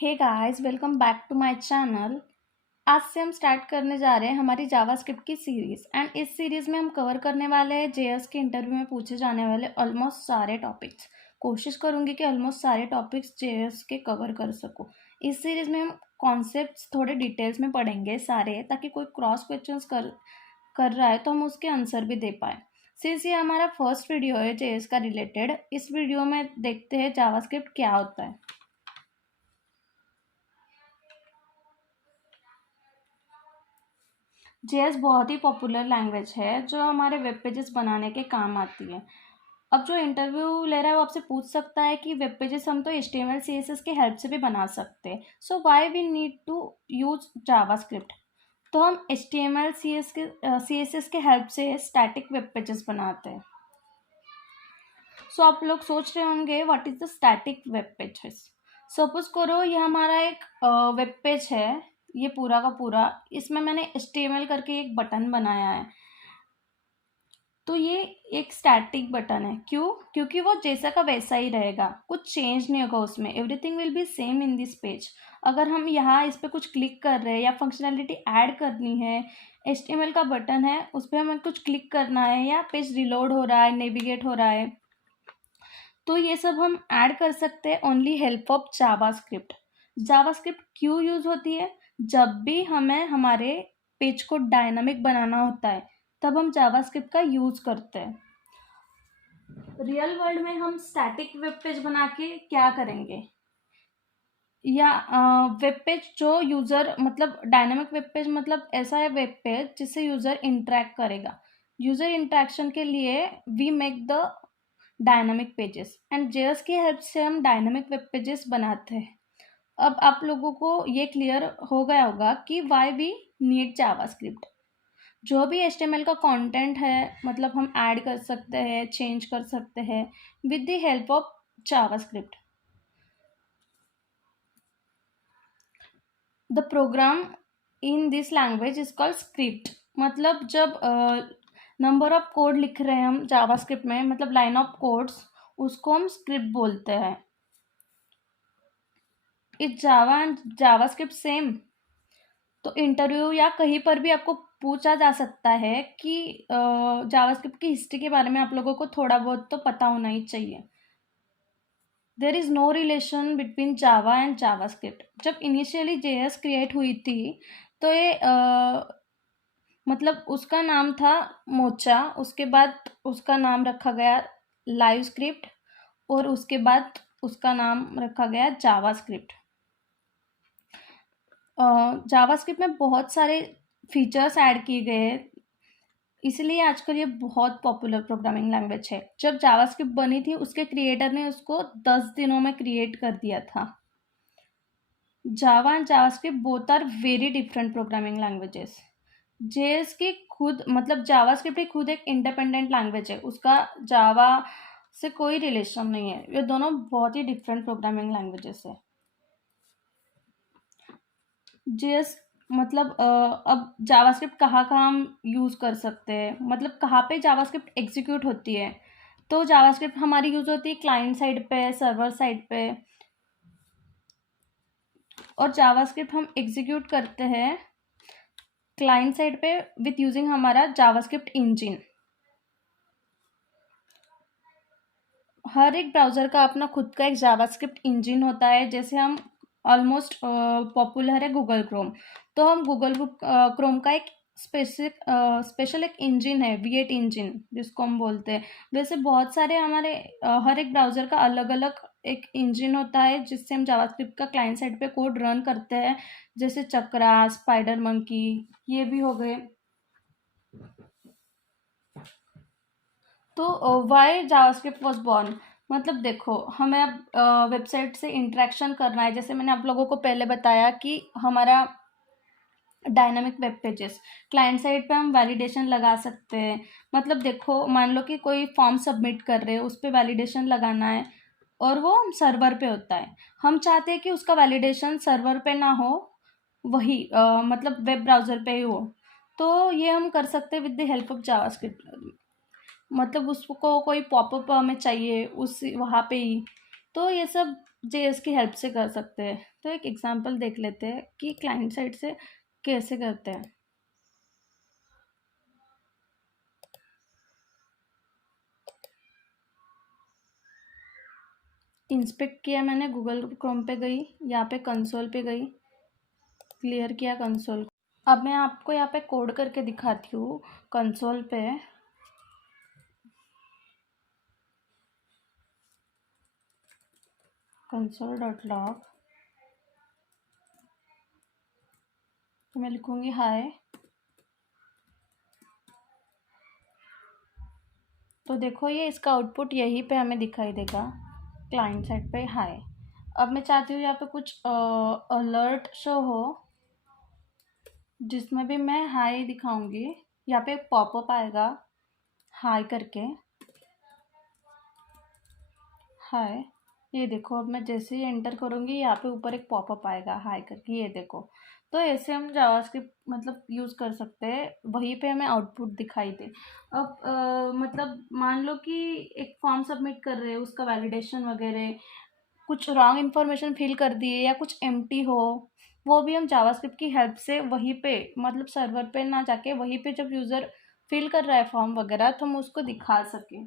Hey guys, welcome back to my channel. आज से हम स्टार्ट करने जा रहे हैं हमारी जावास्क्रिप्ट की सीरीज़। एंड इस सीरीज़ में हम कवर करने वाले हैं जेएस के इंटरव्यू में पूछे जाने वाले ऑलमोस्ट सारे टॉपिक्स। कोशिश करूंगी कि ऑलमोस्ट सारे टॉपिक्स जेएस के कवर कर सकूं। इस सीरीज़ में हम कॉन्सेप्ट्स थोड़े डिटेल्स में पढ़ेंगे सारे, ताकि कोई क्रॉस क्वेश्चंस कर रहा है तो हम उसके आंसर भी दे पाए। सिंस ये हमारा फर्स्ट वीडियो है जेएस का रिलेटेड, इस वीडियो में देखते हैं जावास्क्रिप्ट क्या होता है। जेएस बहुत ही पॉपुलर लैंग्वेज है जो हमारे वेब पेजेस बनाने के काम आती है। अब जो इंटरव्यू ले रहा है वो आपसे पूछ सकता है कि वेब पेजेस हम तो HTML CSS के हेल्प से भी बना सकते हैं, so why we need to use JavaScript. तो हम HTML CSS के हेल्प से स्टैटिक वेब पेजेस बनाते हैं। सो आप लोग सोच रहे होंगे what is the static web pages. Suppose करो ये हमारा एक वेब पेज है, ये पूरा का पूरा, इसमें मैंने HTML करके एक बटन बनाया है। तो ये एक स्टैटिक बटन है। क्यों? क्योंकि वो जैसा का वैसा ही रहेगा, कुछ चेंज नहीं होगा उसमें, everything will be same in this page. अगर हम यहाँ इस पर कुछ क्लिक कर रहे हैं या फंक्शनैलिटी ऐड करनी है, HTML का बटन है, उस पर हमें कुछ क्लिक करना है या पेज रिलोड हो रहा है, नेविगेट हो रहा है, तो ये सब हम ऐड कर सकते हैं only help of JavaScript. JavaScript क्यों यूज होती है? जब भी हमें हमारे पेज को डायनामिक बनाना होता है तब हम जावास्क्रिप्ट का यूज करते हैं। रियल वर्ल्ड में हम स्टैटिक वेब पेज बना के क्या करेंगे, या वेब पेज जो यूजर, मतलब डायनामिक वेब पेज मतलब ऐसा है वेब पेज जिससे यूजर इंटरेक्ट करेगा। यूजर इंटरेक्शन के लिए we make the dynamic pages, and JS की हेल्प से हम डायनामिक वेब पेजेस बनाते हैं। अब आप लोगों को ये क्लियर हो गया होगा कि वाई वी नीड जावास्क्रिप्ट। जो भी HTML का कंटेंट है, मतलब हम ऐड कर सकते हैं, चेंज कर सकते हैं with the help of JavaScript. The program in this language is called script. मतलब जब नंबर ऑफ कोड लिख रहे हैं हम जावास्क्रिप्ट में, मतलब लाइन ऑफ कोड्स, उसको हम स्क्रिप्ट बोलते हैं। इस जावा एंड जावास्क्रिप्ट सेम। तो इंटरव्यू या कहीं पर भी आपको पूछा जा सकता है कि जावास्क्रिप्ट की हिस्ट्री के बारे में आप लोगों को थोड़ा बहुत तो पता होना ही चाहिए। There is no relation between Java and JavaScript. जब इनिशियली जेएस क्रिएट हुई थी तो ये मतलब उसका नाम था मोचा, उसके बाद उसका नाम रखा गया लाइव स्क्रिप्ट, और उसके बाद उसका नाम रखा गया जावास्क्रिप्ट। जावास्क्रिप्ट में बहुत सारे फीचर्स ऐड किए गए, इसलिए आजकल ये बहुत पॉपुलर प्रोग्रामिंग लैंग्वेज है। जब जावास्क्रिप्ट बनी थी उसके क्रिएटर ने उसको 10 दिनों में क्रिएट कर दिया था। Java and JavaScript both are very different programming languages. JS की खुद, मतलब जावास्क्रिप्ट ही खुद एक इंडिपेंडेंट लैंग्वेज है, उसका जावा से कोई रिलेशन नहीं है। ये दोनों बहुत ही डिफरेंट प्रोग्रामिंग लैंग्वेजेस है। जेएस मतलब अब जावास्क्रिप्ट कहाँ कहाँ हम यूज़ कर सकते हैं, मतलब कहाँ पे जावास्क्रिप्ट एग्जीक्यूट होती है। तो जावास्क्रिप्ट हमारी यूज़ होती है क्लाइंट साइड पे, सर्वर साइड पे, और जावास्क्रिप्ट हम एग्जीक्यूट करते हैं क्लाइंट साइड पे विथ यूजिंग हमारा जावास्क्रिप्ट इंजन। हर एक ब्राउज़र का अपना खुद का एक जावास्क्रिप्ट इंजन होता है। जैसे हम ऑलमोस्ट पॉपुलर है गूगल क्रोम, तो हम गूगल क्रोम का एक स्पेशल एक इंजन है V8 इंजन जिसको हम बोलते हैं। वैसे बहुत सारे हमारे हर एक ब्राउज़र का अलग अलग एक इंजन होता है जिससे हम जावास्क्रिप्ट का क्लाइंट साइड पे कोड रन करते हैं, जैसे चक्रा, स्पाइडर मंकी, ये भी हो गए। तो वाई जावास्क्रिप्ट वॉज बॉर्न, मतलब देखो हमें अब वेबसाइट से इंटरेक्शन करना है। जैसे मैंने आप लोगों को पहले बताया कि हमारा dynamic web pages, client side पे हम वैलिडेशन लगा सकते हैं। मतलब देखो, मान लो कि कोई फॉर्म सबमिट कर रहे हैं, उस पर वैलिडेशन लगाना है और वो सर्वर पे होता है। हम चाहते हैं कि उसका वैलिडेशन सर्वर पे ना हो, वही मतलब वेब ब्राउज़र पे ही हो। तो ये हम कर सकते हैं with the help of JavaScript. मतलब उसको कोई पॉपअप हमें चाहिए उस वहाँ पे ही, तो ये सब जेएस की हेल्प से कर सकते हैं। तो एक एग्जांपल देख लेते हैं कि क्लाइंट साइड से कैसे करते हैं। इंस्पेक्ट किया मैंने, गूगल क्रोम पे गई, यहाँ पे कंसोल पे गई, क्लियर किया कंसोल। अब मैं आपको यहाँ पे कोड करके दिखाती हूँ कंसोल पे। कंसोल डॉट लॉग, तो मैं लिखूँगी हाय। तो देखो ये इसका आउटपुट यहीं पे हमें दिखाई देगा, क्लाइंट साइड पे हाय। अब मैं चाहती हूँ यहाँ पे कुछ अलर्ट शो हो जिसमें भी मैं हाय दिखाऊंगी। यहाँ पे एक पॉपअप आएगा हाय करके, हाय। ये देखो, अब मैं जैसे ही एंटर करूँगी यहाँ पे ऊपर एक पॉपअप आएगा हाय करके, ये देखो। तो ऐसे हम जावास्क्रिप्ट मतलब यूज़ कर सकते हैं, वहीं पे हमें आउटपुट दिखाई दे। अब मतलब मान लो कि एक फॉर्म सबमिट कर रहे हैं, उसका वैलिडेशन वगैरह कुछ रॉन्ग इन्फॉर्मेशन फिल कर दिए या कुछ एम्प्टी हो, वो भी हम जावास्क्रिप्ट की हेल्प से वहीं पे मतलब सर्वर पे ना जाके वहीं पे जब यूज़र फिल कर रहा है फॉर्म वगैरह तो हम उसको दिखा सकें।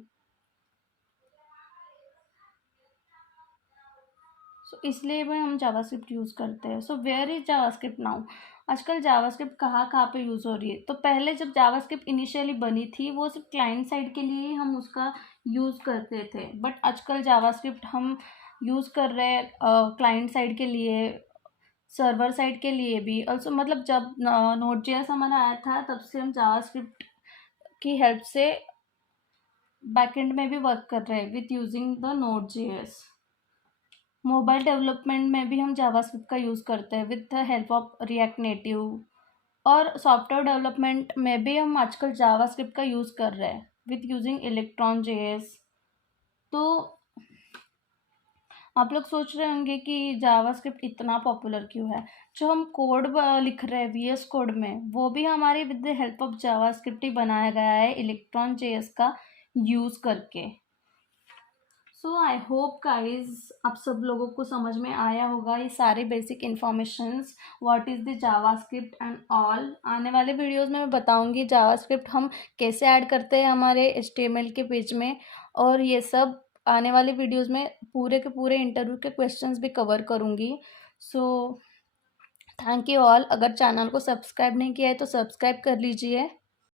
सो इसलिए भी हम जावास्क्रिप्ट यूज़ करते हैं। So where is JavaScript now? आजकल जावास्क्रिप्ट कहाँ कहाँ पे यूज़ हो रही है? तो पहले जब जावास्क्रिप्ट इनिशियली बनी थी वो सिर्फ क्लाइंट साइड के लिए ही हम उसका यूज़ करते थे, बट आजकल जावास्क्रिप्ट हम यूज़ कर रहे हैं क्लाइंट साइड के लिए, सर्वर साइड के लिए भी ऑल्सो। मतलब जब नोड जेएस हमारा आया था तब से हम जावास्क्रिप्ट की हेल्प से बैकएंड में भी वर्क कर रहे हैं with using the node JS. Mobile development में भी हम जावास्क्रिप्ट का यूज़ करते हैं with the help of react native. और सॉफ्टवेयर डेवलपमेंट में भी हम आजकल जावास्क्रिप्ट का यूज़ कर रहे हैं विथ यूजिंग इलेक्ट्रॉन जेएस। तो आप लोग सोच रहे होंगे कि जावास्क्रिप्ट इतना पॉपुलर क्यों है। जो हम कोड लिख रहे हैं वीएस कोड में, वो भी हमारे with the help of JavaScript ही बनाया गया है इलेक्ट्रॉन जेएस का यूज़ करके। सो आई होप गाइज आप सब लोगों को समझ में आया होगा ये सारे basic informations, what is the JavaScript and all. आने वाले वीडियोस में मैं बताऊंगी जावास्क्रिप्ट हम कैसे ऐड करते हैं हमारे एचटीएमएल के पेज में, और ये सब आने वाले वीडियोस में पूरे के पूरे इंटरव्यू के क्वेश्चंस भी कवर करूंगी। So thank you all. अगर चैनल को सब्सक्राइब नहीं किया है तो सब्सक्राइब कर लीजिए।